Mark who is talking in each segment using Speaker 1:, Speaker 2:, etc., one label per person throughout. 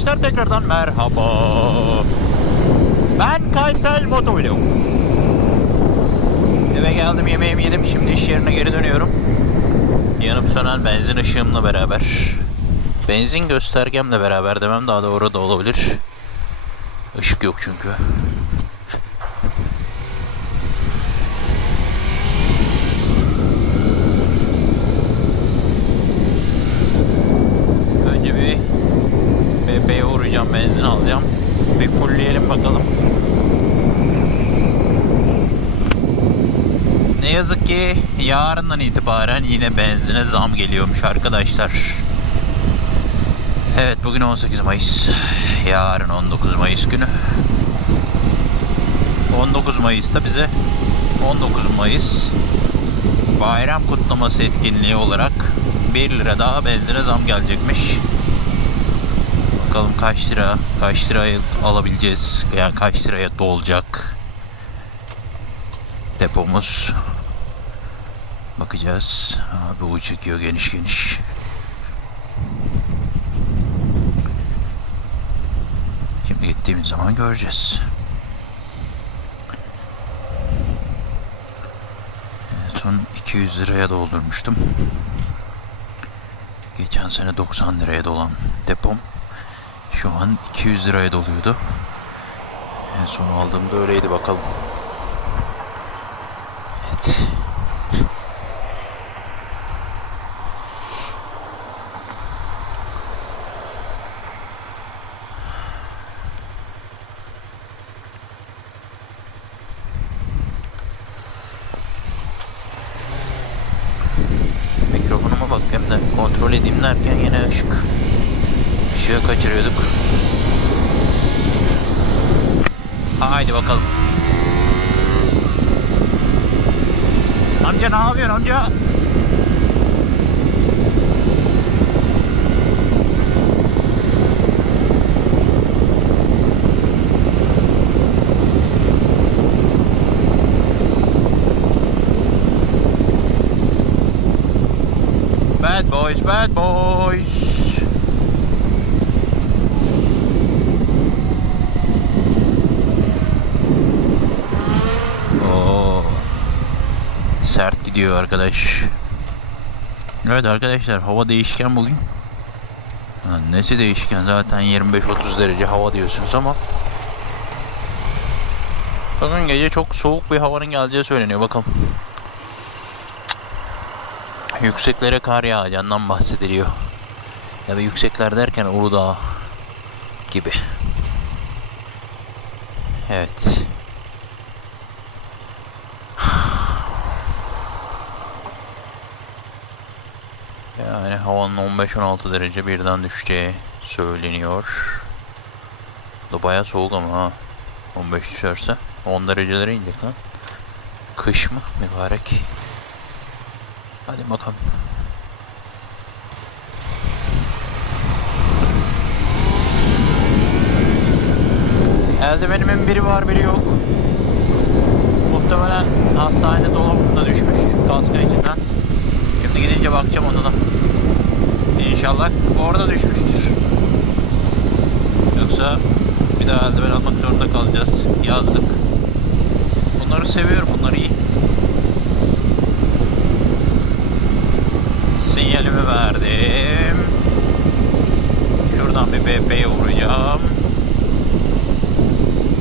Speaker 1: arkadaşlar tekrardan merhaba. Ben Kaysel Motovlog. Eve geldim yemeğimi yedim şimdi iş yerine geri dönüyorum. Yanıp sönen benzin ışığımla beraber. Benzin göstergemle beraber demem daha doğru da olabilir. Işık yok çünkü. Önce bir BP'ye uğrayacağım, benzin alacağım. Bir fullleyelim bakalım. Ne yazık ki yarından itibaren yine benzine zam geliyormuş arkadaşlar. Evet bugün 18 Mayıs. Yarın 19 Mayıs günü. 19 Mayıs'ta bize 19 Mayıs bayram kutlaması etkinliği olarak 1 lira daha benzine zam gelecekmiş. Bakalım kaç lira, kaç liraya alabileceğiz, yani kaç liraya dolacak depomuz. Bakacağız. Abi u çekiyor geniş geniş. Şimdi gittiğimiz zaman göreceğiz. Son 200 liraya doldurmuştum. Geçen sene 90 liraya dolan depom şu an 200 liraya doluyordu. En son aldığımda öyleydi bakalım. Evet. Mikrofonuma bak hem de kontrol edeyim derken yine ışık. Işığı kaçırıyorduk. Haydi bakalım. Amca ne yapıyorsun amca? Bad boys, bad boys. Oo. Sert gidiyor arkadaş. Evet arkadaşlar hava değişken bugün. Ha, nesi değişken zaten 25-30 derece hava diyorsunuz ama Bugün gece çok soğuk bir havanın geleceği söyleniyor bakalım. Yükseklere kar yağacağından bahsediliyor. Ya da yüksekler derken Uludağ gibi. Evet. Yani havanın 15-16 derece birden düşeceği söyleniyor. Da bayağı soğuk ama ha. 15 düşerse 10 derecelere inecek lan. Kış mı mübarek? Hadi bakalım. Eldivenimin biri var biri yok. Muhtemelen hastanede dolabında düşmüş kaskın içinden. Şimdi gidince bakacağım ona da. İnşallah orada düşmüştür. Yoksa bir daha eldiven almak zorunda kalacağız. Yazdık. Bunları seviyorum. Bunlar iyi. Sinyalimi verdim. Şuradan bir BP'ye vuracağım.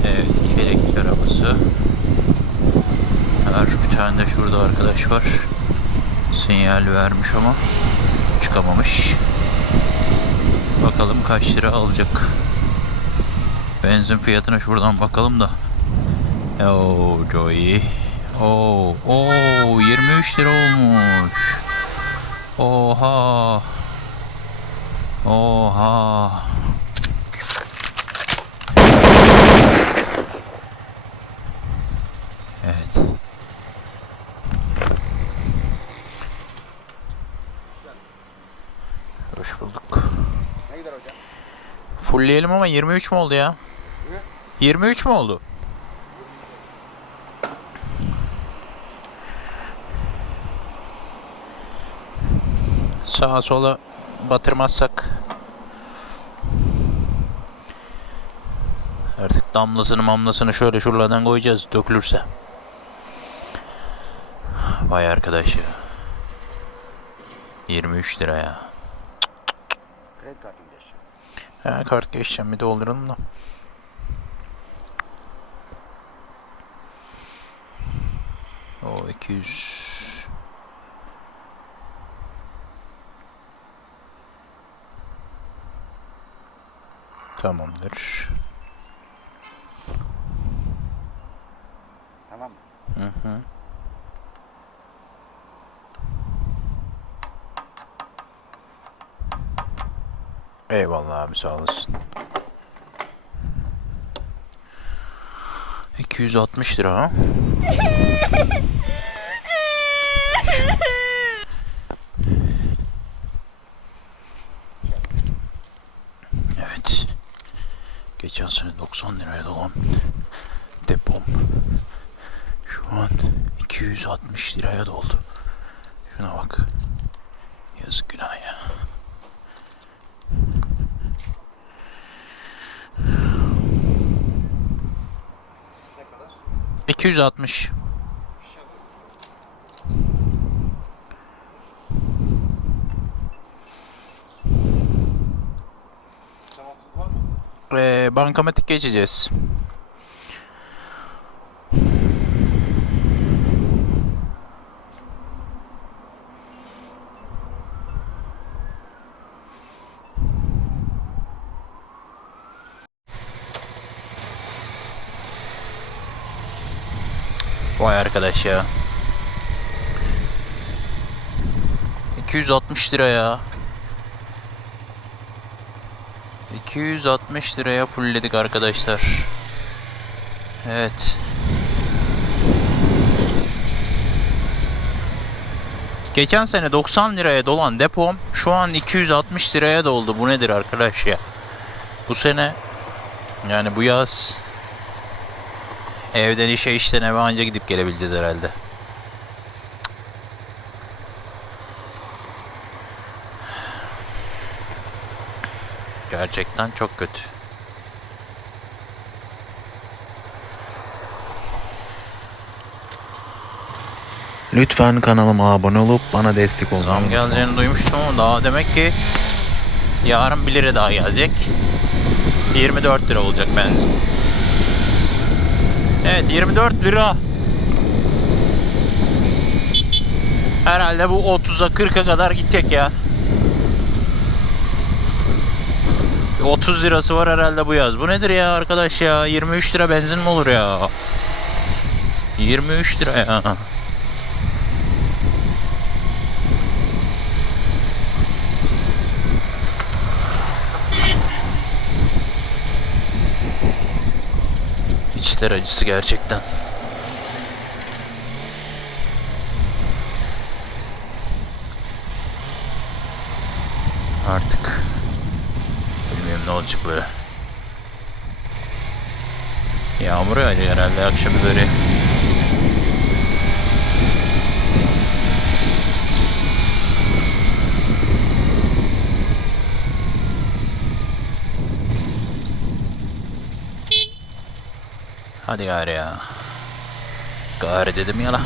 Speaker 1: Evet, kelek arabası. Var bir tane de şurada arkadaş var. Sinyal vermiş ama çıkamamış. Bakalım kaç lira alacak. Benzin fiyatına şuradan bakalım da. Oo Joey. Oo, oo 23 lira olmuş. Oha. Oha. Fullleyelim ama 23 mü oldu ya?
Speaker 2: Ne?
Speaker 1: 23 mü oldu? Sağa sola batırmazsak Damlasını mamlasını şöyle şuralardan koyacağız dökülürse. Vay arkadaş ya. 23 lira ya. Ha, kart geçeceğim bir dolduralım da. O 200 Tamamdır.
Speaker 2: Tamam mı?
Speaker 1: Hı hı. Eyvallah abi sağ olasın. 260 lira? Evet. Geçen sene 90 liraya dolan depom şu an 260 liraya doldu. Şuna bak. Yazık günah ya.
Speaker 2: Ne kadar?
Speaker 1: 260.
Speaker 2: Temassız var mı?
Speaker 1: Ee, bankamatik geçeceğiz. Vay arkadaş ya. 260 lira ya. 260 liraya fullledik arkadaşlar. Evet. Geçen sene 90 liraya dolan depom şu an 260 liraya doldu. Bu nedir arkadaş ya? Bu sene yani bu yaz evden işe işten eve anca gidip gelebileceğiz herhalde. Gerçekten çok kötü.
Speaker 3: Lütfen kanalıma abone olup bana destek olmayı
Speaker 1: Zam geleceğini duymuştum ama daha demek ki yarın 1 lira daha gelecek. 24 lira olacak benzin. Evet 24 lira. Herhalde bu 30'a 40'a kadar gidecek ya. 30 lirası var herhalde bu yaz. Bu nedir ya arkadaş ya? 23 lira benzin mi olur ya? 23 lira ya. İçler acısı gerçekten. Artık bilmiyorum ne olacak böyle. Yağmur yağacak herhalde akşam üzeri. Hadi gari ya. Gari dedim ya la.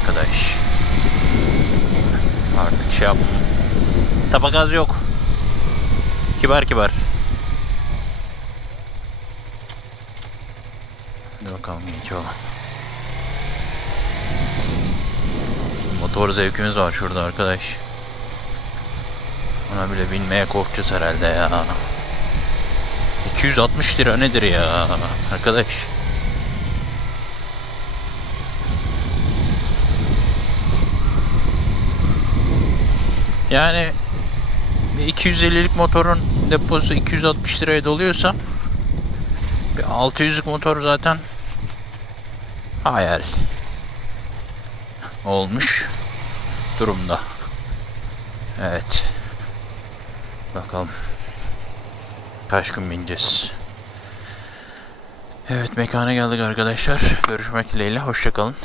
Speaker 1: Arkadaş. Artık şey yap. Tabak az yok. Kibar kibar. Hadi bakalım genç olan. Motor zevkimiz var şurada arkadaş. Ona bile binmeye korkacağız herhalde ya. 260 lira nedir ya arkadaş? Yani bir 250'lik motorun deposu 260 liraya doluyorsa bir 600'lük motor zaten hayal olmuş durumda. Evet. Bakalım. Kaç gün bineceğiz. Evet mekana geldik arkadaşlar. Görüşmek dileğiyle. Hoşçakalın.